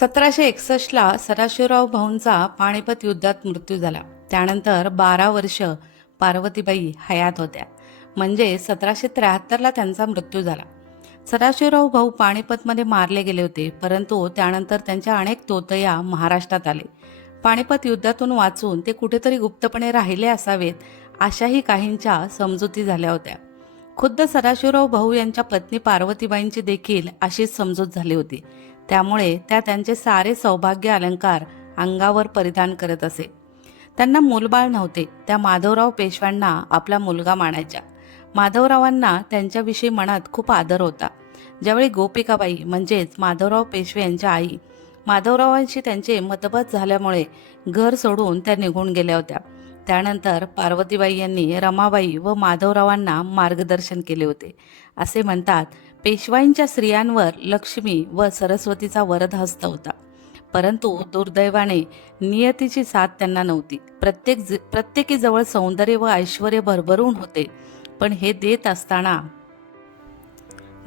सतराशे एकसष्टला सदाशिवराव भाऊंचा पाणीपत युद्धात मृत्यू झाला. त्यानंतर बारा वर्ष पार्वतीबाई हयात होत्या. म्हणजे सतराशे त्र्याहत्तरला त्यांचा मृत्यू झाला. सदाशिवराव भाऊ पाणीपतमध्ये मारले गेले होते परंतु त्यानंतर त्यांच्या अनेक तोतया महाराष्ट्रात आले. पाणीपत युद्धातून वाचून ते कुठेतरी गुप्तपणे राहिले असावेत अशाही काहींच्या समजुती झाल्या होत्या. खुद्द सदाशिवराव भाऊ यांच्या पत्नी पार्वतीबाईंची देखील अशीच समजूत झाली होती. त्यामुळे त्या त्यांचे सारे सौभाग्य अलंकार अंगावर परिधान करत असे. त्यांना मूलबाळ नव्हते. त्या माधवराव पेशव्यांना आपला मुलगा मानायच्या. माधवरावांना त्यांच्याविषयी मनात खूप आदर होता. ज्यावेळी गोपिकाबाई म्हणजेच माधवराव पेशवे यांच्या आई माधवरावांशी त्यांचे मतभेद झाल्यामुळे घर सोडून त्या निघून गेल्या होत्या. त्यानंतर पार्वतीबाई यांनी रमाबाई व माधवरावांना मार्गदर्शन केले होते. असे म्हणतात पेशवाईंच्या स्त्रियांवर लक्ष्मी व सरस्वतीचा वरद हस्त होता. परंतु दुर्दैवाने नियतीची साथ त्यांना नव्हती. प्रत्येक ज- प्रत्येकीजवळ सौंदर्य व ऐश्वर भरभरून होते. पण हे देत असताना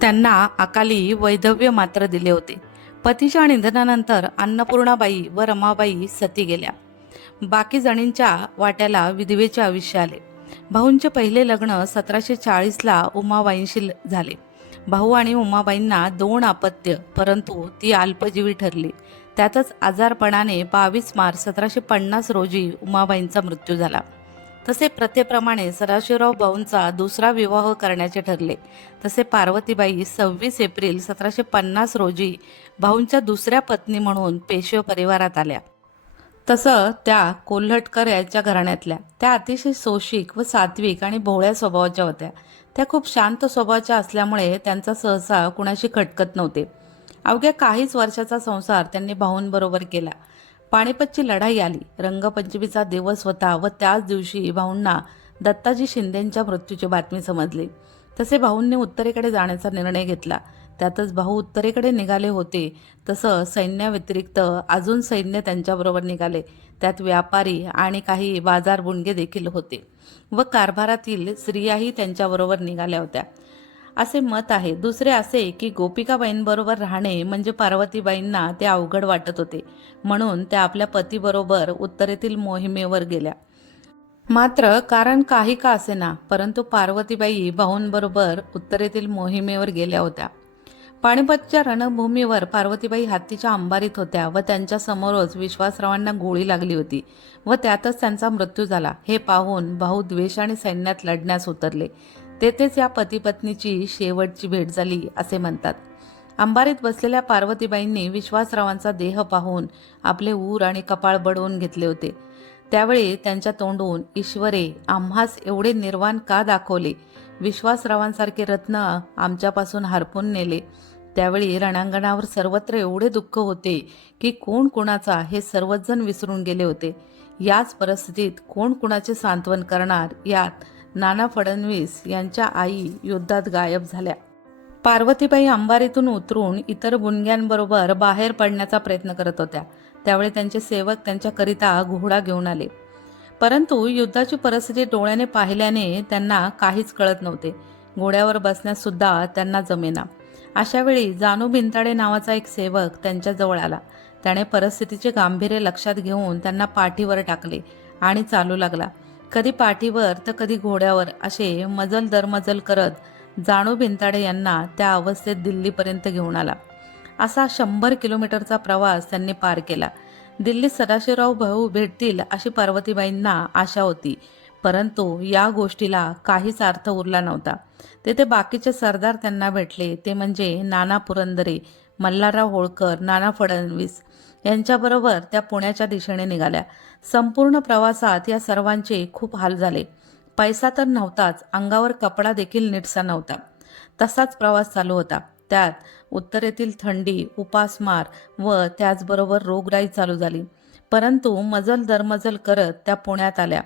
त्यांना अकाली वैधव्य मात्र दिले होते. पतीच्या निधनानंतर अन्नपूर्णाबाई व रमाबाई सती गेल्या. बाकी जणींच्या वाट्याला विधवेचे आयुष्य आले. भाऊंचे पहिले लग्न सतराशे चाळीसला उमाबाईंशी झाले. भाऊ आणि उमाबाईंना दोन अपत्य परंतु ती अल्पजीवी ठरली. त्यातच आजारपणाने बावीस मार्च सतराशे पन्नास रोजी उमाबाईंचा मृत्यू झाला. तसे प्रथेप्रमाणे सदाशिवराव भाऊंचा दुसरा विवाह करण्याचे ठरले. तसे पार्वतीबाई सव्वीस एप्रिल सतराशे पन्नास रोजी भाऊंच्या दुसऱ्या पत्नी म्हणून पेशवे परिवारात आल्या. तसं त्या कोल्हटकर यांच्या घराण्यातल्या. त्या अतिशय सोशिक व सात्विक आणि भोळ्या स्वभावाच्या होत्या. त्या खूप शांत स्वभावाच्या असल्यामुळे त्यांचा सहसा कुणाशी खटकत नव्हते. अवघ्या काहीच वर्षाचा संसार त्यांनी भाऊंबरोबर केला. पानिपतची लढाई आली. रंगपंचमीचा दिवस होता व त्याच दिवशी भाऊंना दत्ताजी शिंदेंच्या मृत्यूची बातमी समजली. तसे भाऊंनी उत्तरेकडे जाण्याचा निर्णय घेतला. त्यातच भाऊ उत्तरेकडे निघाले होते. तसं सैन्याव्यतिरिक्त अजून सैन्य त्यांच्याबरोबर निघाले. त्यात व्यापारी आणि काही बाजार बुणगे देखील होते व कारभारातील स्त्रियाही त्यांच्याबरोबर निघाल्या होत्या. असे मत आहे. दुसरे असे की गोपिकाबाईंबरोबर राहणे म्हणजे पार्वतीबाईंना ते अवघड वाटत होते. म्हणून त्या आपल्या पतीबरोबर उत्तरेतील मोहिमेवर गेल्या. मात्र कारण काही का असेना परंतु पार्वतीबाई भाऊंबरोबर उत्तरेतील मोहिमेवर गेल्या होत्या. पाणिपतच्या रणभूमीवर पार्वतीबाई हत्तीच्या अंबारीत होत्या व त्यांच्या समोरच विश्वासरावांना गोळी लागली होती व त्यातच त्यांचा मृत्यू झाला. हे पाहून भाऊ द्वेषाने सैन्यात लढण्यास उतरले. तेथेच या पतीपत्नीची शेवटची भेट झाली असे म्हणतात. अंबारीत बसलेल्या पार्वतीबाईंनी विश्वासरावांचा देह पाहून आपले ऊर आणि कपाळ बडवून घेतले होते. त्यावेळी त्यांच्या तोंडून ईश्वरे आम्हास एवढे निर्वाण का दाखवले? विश्वासरावांसारखे रत्न आमच्यापासून हरपून नेले. त्यावेळी रणांगणावर सर्वत्र एवढे दुःख होते की कोण कोणाचा हे सर्वजण विसरून गेले होते. याच परिस्थितीत कोण कुणाचे सांत्वन करणार यात नाना फडणवीस यांच्या आई युद्धात गायब झाल्या. पार्वतीबाई अंबारीतून उतरून इतर गुणग्यांबरोबर बाहेर पडण्याचा प्रयत्न करत होत्या. त्यावेळी त्यांचे सेवक त्यांच्याकरिता घोडा घेऊन आले. परंतु युद्धाची परिस्थिती डोळ्याने पाहिल्याने त्यांना काहीच कळत नव्हते. घोड्यावर बसण्यास सुद्धा त्यांना जमेना. अशावेळी जानू बिंताडे नावाचा एक सेवक त्यांच्याजवळ आला. त्याने परिस्थितीचे गांभीर्य लक्षात घेऊन त्यांना पाठीवर टाकले आणि चालू लागला. कधी पाठीवर तर कधी घोड्यावर असे मजल दरमजल करत जाणू बिंताडे यांना त्या अवस्थेत दिल्लीपर्यंत घेऊन आला. असा शंभर किलोमीटरचा प्रवास त्यांनी पार केला. दिल्लीत सदाशिवराव भाऊ भेटतील अशी पार्वतीबाईंना आशा होती. परंतु या गोष्टीला काहीच अर्थ उरला नव्हता. तेथे बाकीचे सरदार त्यांना भेटले. ते म्हणजे नाना पुरंदरे मल्हारराव होळकर नाना फडणवीस यांच्याबरोबर त्या पुण्याच्या दिशेने निघाल्या. संपूर्ण प्रवासात या सर्वांचे खूप हाल झाले. पैसा तर नव्हताच अंगावर कपडा देखील नीटसा नव्हता. तसाच प्रवास चालू होता. त्यात उत्तरेतील थंडी उपासमार व त्याचबरोबर रोगराई चालू झाली. परंतु मजल दरमजल करत त्या पुण्यात आल्या.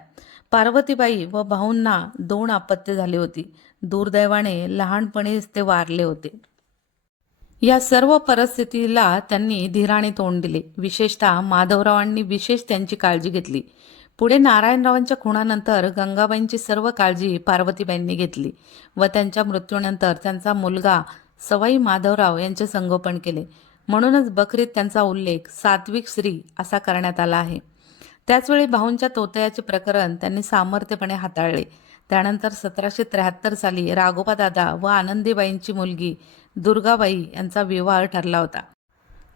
पार्वतीबाई व भाऊंना दोन आपत्य झाली होती. दुर्दैवाने लहानपणीच ते वारले होते. या सर्व परिस्थितीला त्यांनी धीराने तोंड दिले. विशेषतः माधवरावांनी विशेष त्यांची काळजी घेतली. पुढे नारायणरावांच्या खुणानंतर गंगाबाईंची सर्व काळजी पार्वतीबाईंनी घेतली व त्यांच्या मृत्यूनंतर त्यांचा मुलगा सवाई माधवराव यांचे संगोपन केले. म्हणूनच बकरीत त्यांचा उल्लेख सात्विक श्री असा करण्यात आला आहे. त्याचवेळी भाऊंच्या तोतयाचे प्रकरण त्यांनी सामर्थ्यपणे हाताळले. त्यानंतर सतराशे त्र्याहत्तर साली राघोबादादा व आनंदीबाईंची मुलगी दुर्गाबाई यांचा विवाह ठरला होता.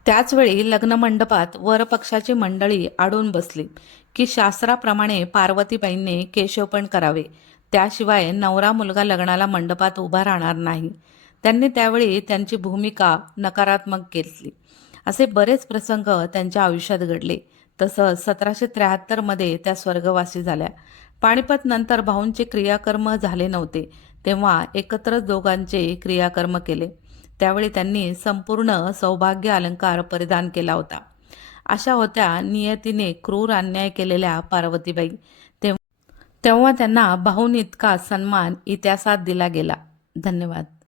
त्याचवेळी लग्नमंडपात वरपक्षाची मंडळी आडून बसली की शास्त्राप्रमाणे पार्वतीबाईंनी केशवपण करावे. त्याशिवाय नवरा मुलगा लग्नाला मंडपात उभा राहणार नाही. त्यांनी त्यावेळी त्यांची भूमिका नकारात्मक घेतली. असे बरेच प्रसंग त्यांच्या आयुष्यात घडले. तसंच सतराशे त्र्याहत्तरमध्ये त्या स्वर्गवासी झाल्या. पाणिपत नंतर भाऊंचे क्रियाकर्म झाले नव्हते तेव्हा एकत्रच दोघांचे क्रियाकर्म केले. त्यावेळी त्यांनी संपूर्ण सौभाग्य अलंकार परिधान केला होता. अशा होत्या नियतीने क्रूर अन्याय केलेल्या पार्वतीबाई. तेव्हा त्यांना भाऊन इतका सन्मान इतिहासात दिला गेला. धन्यवाद.